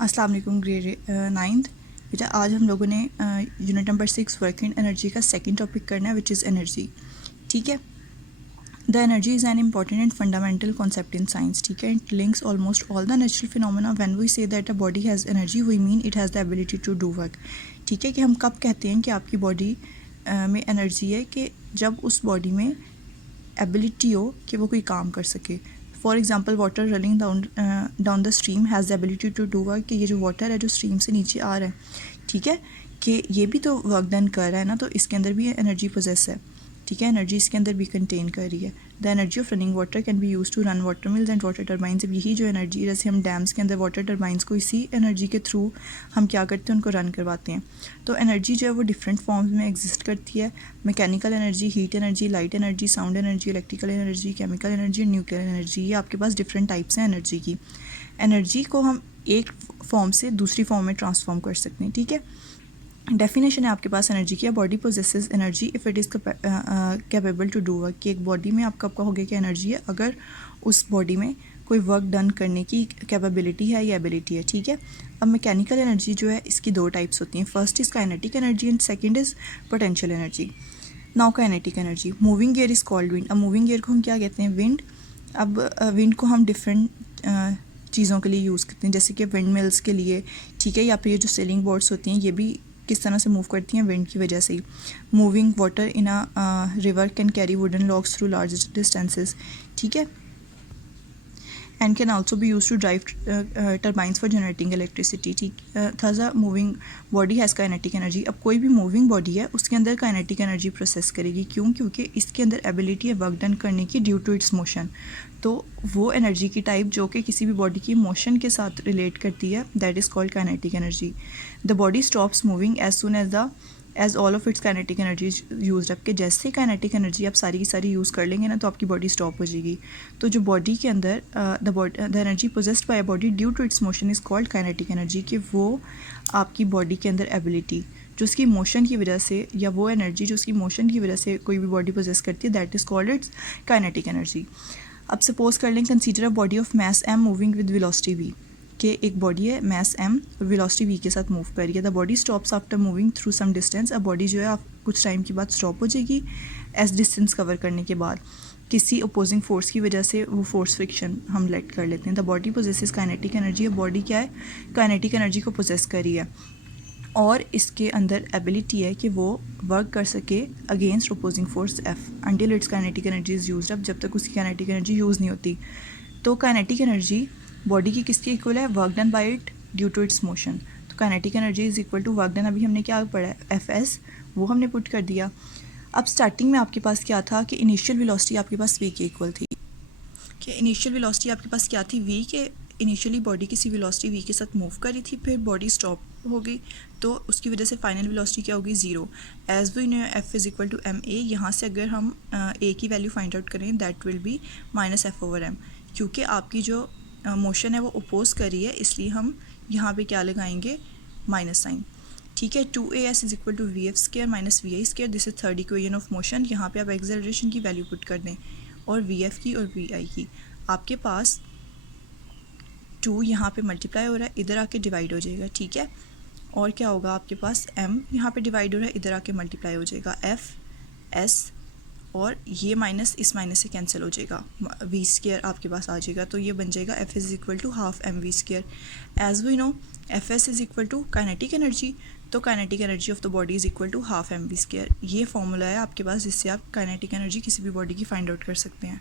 अस्सलाम वालेकुम grade 9th। बेटा आज हम लोगों ने यूनिट नंबर 6 वर्किंग एनर्जी का सेकंड टॉपिक करना है विच इज़ एनर्जी। ठीक है, the energy is an important and fundamental concept in science. ठीक है, it links almost all the natural phenomena. When we say that a body has energy we mean it has the ability to do work. ठीक है, कि हम कब कहते हैं कि आपकी बॉडी में एनर्जी है, कि जब उस बॉडी में एबिलिटी हो कि वो कोई काम कर सके। For example water running down the stream has the ability to do work, कि ये जो वाटर है जो स्ट्रीम से नीचे आ रहा है, ठीक है, कि ये भी तो वर्क डन कर रहा है ना, तो इसके अंदर भी एनर्जी पोजेस है। ठीक है, एनर्जी इसके अंदर भी कंटेन कर रही है। The energy of running water can be use to run water mills and water turbines. अब यही जो एनर्जी, जैसे हम डैम्स के अंदर वाटर टर्बाइंस को इसी एनर्जी के थ्रू हम क्या करते हैं, उनको रन करवाते हैं। तो एनर्जी जो है वो डिफरेंट फॉर्म्स में एग्जिस्ट करती है। Mechanical energy, heat energy, light energy, sound energy, electrical energy, chemical energy, nuclear energy. ये आपके पास डिफरेंट टाइप्स हैं एनर्जी की। एनर्जी को हम एक फॉर्म से दूसरी फॉर्म में ट्रांसफॉर्म कर सकते हैं। ठीक है, डेफिनेशन है आपके पास एनर्जी की। Body possesses energy if it is capable to do work, कि एक बॉडी में आपका कहोगे कि एनर्जी है अगर उस बॉडी में कोई वर्क डन करने की कैपेबिलिटी है या एबिलिटी है। ठीक है, अब मैकेनिकल एनर्जी जो है इसकी दो टाइप्स होती हैं। First is kinetic energy and second is potential energy. Now kinetic energy, moving gear is called wind. अब मूविंग गियर को हम क्या कहते हैं, विंड। अब विंड को हम डिफरेंट चीज़ों के लिए यूज़ करते हैं, जैसे कि विंड मिल्स के लिए। ठीक है, या फिर ये जो सेलिंग बोट्स होती हैं ये भी किस तरह से मूव करती हैं, विंड की वजह से ही। Moving water in a river can carry wooden logs through large distances. ठीक है, and can also be use to drive turbines for generating electricity. ठीक, third moving body has kinetic energy. अब कोई भी मूविंग बॉडी है उसके अंदर kinetic energy process करेगी। क्यों? क्योंकि इसके अंदर एबिलिटी है वर्क डन करने की ड्यू टू इट्स मोशन। तो वो एनर्जी की टाइप जो कि किसी भी बॉडी की मोशन के साथ रिलेट करती है, that is called kinetic energy. The body stops moving as soon as all of its kinetic energy used. अब के जैसे काइनेटिक एनर्जी आप सारी की सारी यूज़ कर लेंगे ना, तो आपकी बॉडी स्टॉप हो जाएगी। तो जो बॉडी के अंदर the energy possessed by body due to its motion is called kinetic energy, कि वो आपकी बॉडी के अंदर एबिलिटी जो उसकी मोशन की वजह से, या वो एनर्जी जो उसकी मोशन की वजह से कोई भी बॉडी पोजेस करती है, that is called its kinetic energy. अब सपोज कर लें, consider a body of mass m moving with velocity v, कि एक बॉडी है मास m और वेलोसिटी v के साथ मूव कर रही है। The body stops after moving through some distance. अब बॉडी जो है आप कुछ टाइम के बाद स्टॉप हो जाएगी एस डिस्टेंस कवर करने के बाद, किसी अपोजिंग फोर्स की वजह से। वो फोर्स फ्रिक्शन हम लेट कर लेते हैं। The body possesses kinetic energy. अब बॉडी क्या है, काइनेटिक एनर्जी को पोजेस कर रही है और इसके अंदर एबिलिटी है कि वो वर्क कर सके against opposing force F until it's kinetic energy is used. अब जब तक उसकी काइनेटिक एनर्जी यूज़ नहीं होती। तो काइनेटिक एनर्जी बॉडी की किसके इक्वल है, work done by it due to its motion. तो kinetic energy is equal to work done. अभी हमने क्या पढ़ा है, Fs, वो हमने पुट कर दिया। अब स्टार्टिंग में आपके पास क्या था कि इनिशियल वेलोसिटी आपके पास v के इक्वल थी, कि इनिशियल वेलोसिटी आपके पास क्या थी, v, के इनिशियली बॉडी किसी वेलोसिटी v के साथ मूव कर रही थी, फिर बॉडी स्टॉप हो गई, तो उसकी वजह से फाइनल वेलोसिटी क्या होगी, 0। As we know f is equal to ma। यहाँ से अगर हम a की वैल्यू फाइंड आउट करें, दैट विल बी -f/m, क्योंकि आपकी जो मोशन है वो अपोज कर रही है, इसलिए हम यहाँ पे क्या लगाएंगे, माइनस साइन। ठीक है, 2as is equal to vf² minus vi²। This is third equation of motion. यहाँ पे आप एक्सेलरेशन की वैल्यू पुट कर दें और vf की और vi की। आपके पास 2 यहाँ पे मल्टीप्लाई हो रहा है, इधर आके डिवाइड हो जाएगा। ठीक है, और क्या होगा आपके पास, m यहाँ पे डिवाइड हो रहा है, इधर आके मल्टीप्लाई हो जाएगा, f s, और ये माइनस इस माइनस से कैंसिल हो जाएगा, v² आपके पास आ जाएगा। तो ये बन जाएगा f is equal to half mv²। As we know fs is equal to kinetic energy, तो kinetic energy of the body is equal to half mv²। ये फॉर्मूला है आपके पास, जिससे आप काइनेटिक एनर्जी किसी भी बॉडी की फाइंड आउट कर सकते हैं।